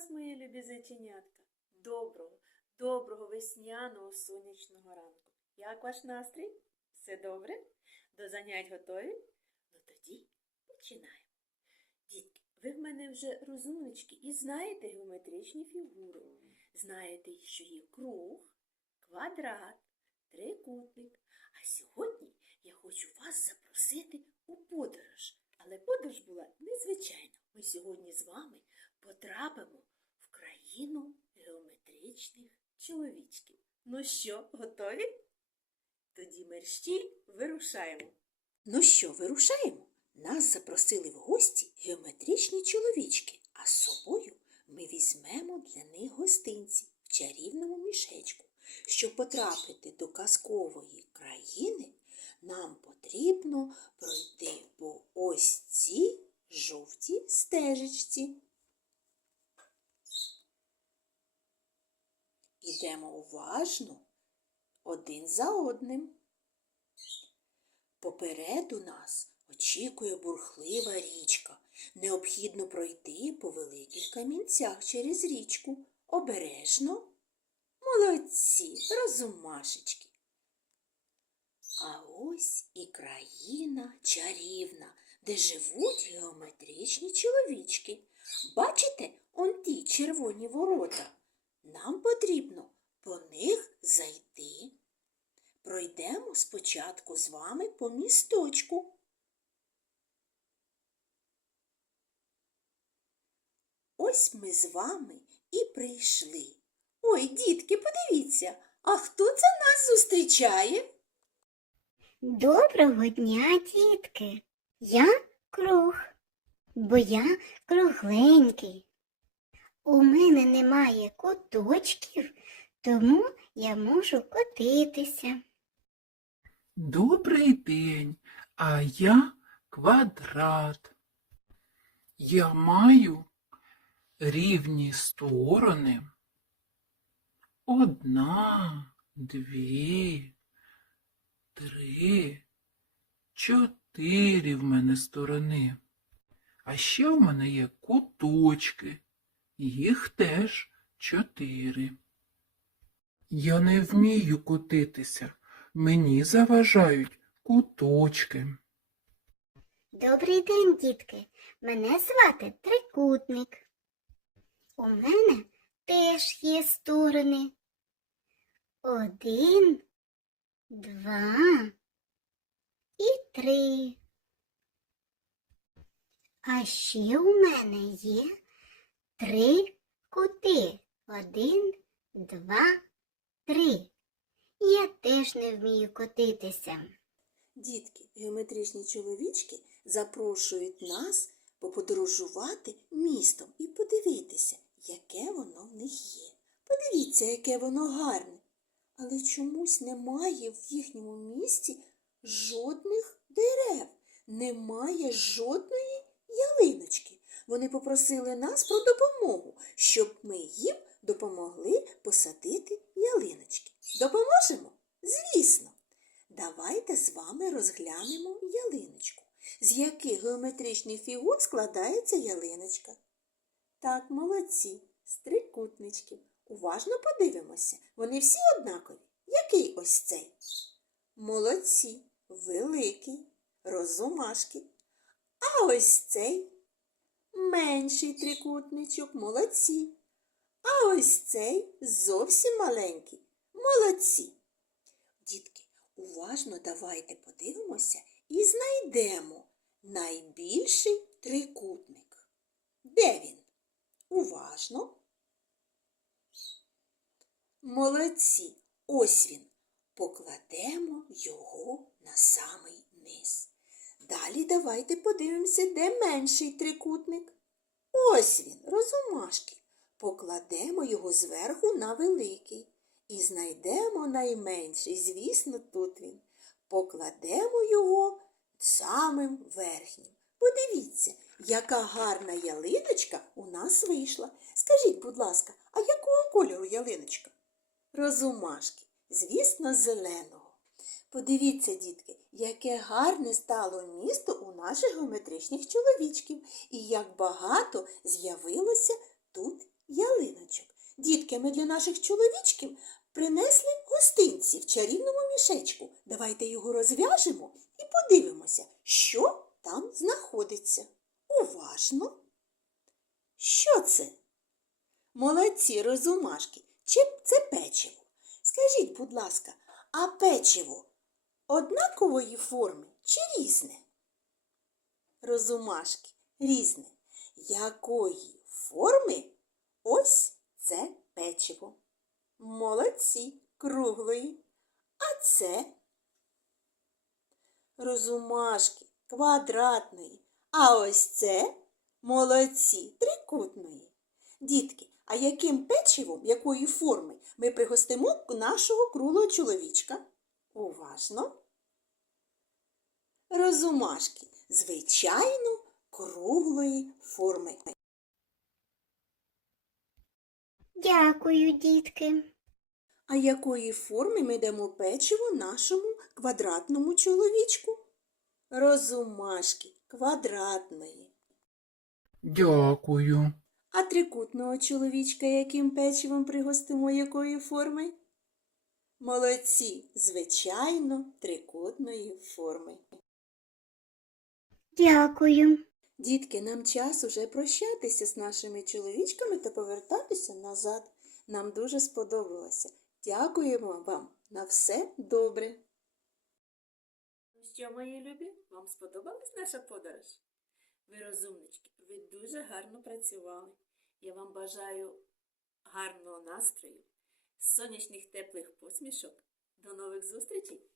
вас, мої любі зайченятка. Доброго, доброго весняного сонячного ранку. Як ваш настрій? Все добре? До занять готові? Ну тоді починаємо. Дітки, ви в мене вже розумнички і знаєте геометричні фігури. Знаєте, що є круг, квадрат, трикутник. А сьогодні я хочу вас запросити у подорож. Але подорож була незвичайна. Ми сьогодні з вами потрапимо країну геометричних чоловічків. Ну що, готові? Тоді мерщій вирушаємо. Ну що, вирушаємо? Нас запросили в гості геометричні чоловічки, а з собою ми візьмемо для них гостинці в чарівному мішечку. Щоб потрапити до казкової країни, нам потрібно пройти по ось цій жовтій стежечці. Ідемо уважно один за одним. Попереду нас очікує бурхлива річка. Необхідно пройти по великих камінцях через річку. Обережно. Молодці, розумашечки. А ось і країна чарівна, де живуть геометричні чоловічки. Бачите он ті червоні ворота? Нам потрібно по них зайти. Пройдемо спочатку з вами по місточку. Ось ми з вами і прийшли. Ой, дітки, подивіться, а хто це нас зустрічає? Доброго дня, дітки. Я круг, бо я кругленький. У мене немає куточків, тому я можу котитися. Добрий день, а я квадрат. Я маю рівні сторони. Одна, дві, три, чотири в мене сторони. А ще в мене є куточки. Їх теж чотири. Я не вмію котитися. Мені заважають куточки. Добрий день, дітки. Мене звати Трикутник. У мене теж є сторони. Один, два і три. А ще у мене є три кути. Один, два, три. Я теж не вмію котитися. Дітки, геометричні чоловічки запрошують нас поподорожувати містом і подивитися, яке воно в них є. Подивіться, яке воно гарне. Але чомусь немає в їхньому місті жодних дерев, немає жодної ялиночки. Вони попросили нас про допомогу, щоб ми їм допомогли посадити ялиночки. Допоможемо? Звісно. Давайте з вами розглянемо ялиночку. З яких геометричних фігур складається ялиночка? Так, молодці, з трикутничків. Уважно подивимося. Вони всі однакові. Який ось цей? Молодці, великий, розумашки. А ось цей менший трикутничок, молодці. А ось цей зовсім маленький. Молодці. Дітки, уважно давайте подивимося і знайдемо найбільший трикутник. Де він? Уважно. Молодці. Ось він. Покладемо його на самий низ. Далі давайте подивимося, де менший трикутник. Ось він, розумашки. Покладемо його зверху на великий. І знайдемо найменший, звісно, тут він. Покладемо його самим верхнім. Подивіться, яка гарна ялиночка у нас вийшла. Скажіть, будь ласка, а якого кольору ялиночка? Розумашки, звісно, зеленого. Подивіться, дітки, яке гарне стало місто у наших геометричних чоловічків і як багато з'явилося тут ялиночок. Дітки, ми для наших чоловічків принесли гостинці в чарівному мішечку. Давайте його розв'яжемо і подивимося, що там знаходиться. Уважно. Що це? Молодці, розумашки. Чи це печиво? Скажіть, будь ласка, а печиво однакової форми чи різне? Розумашки, різне. Якої форми ось це печиво? Молодці, круглої. А це розумашки, квадратної. А ось це молодці, трикутної. Дітки, а яким печивом, якої форми ми пригостимо нашого круглого чоловічка? Уважно. Розумашки, звичайно, круглої форми. Дякую, дітки. А якої форми ми дамо печиво нашому квадратному чоловічку? Розумашки, квадратної. Дякую. А трикутного чоловічка яким печивом пригостимо якої форми? Молодці, звичайно, трикутної форми. Дякую. Дітки, нам час уже прощатися з нашими чоловічками та повертатися назад. Нам дуже сподобалося. Дякуємо вам на все добре. Ну що, мої любі, вам сподобалась наша подорож? Ви розумнички, ви дуже гарно працювали. Я вам бажаю гарного настрою, сонячних теплих посмішок. До нових зустрічей!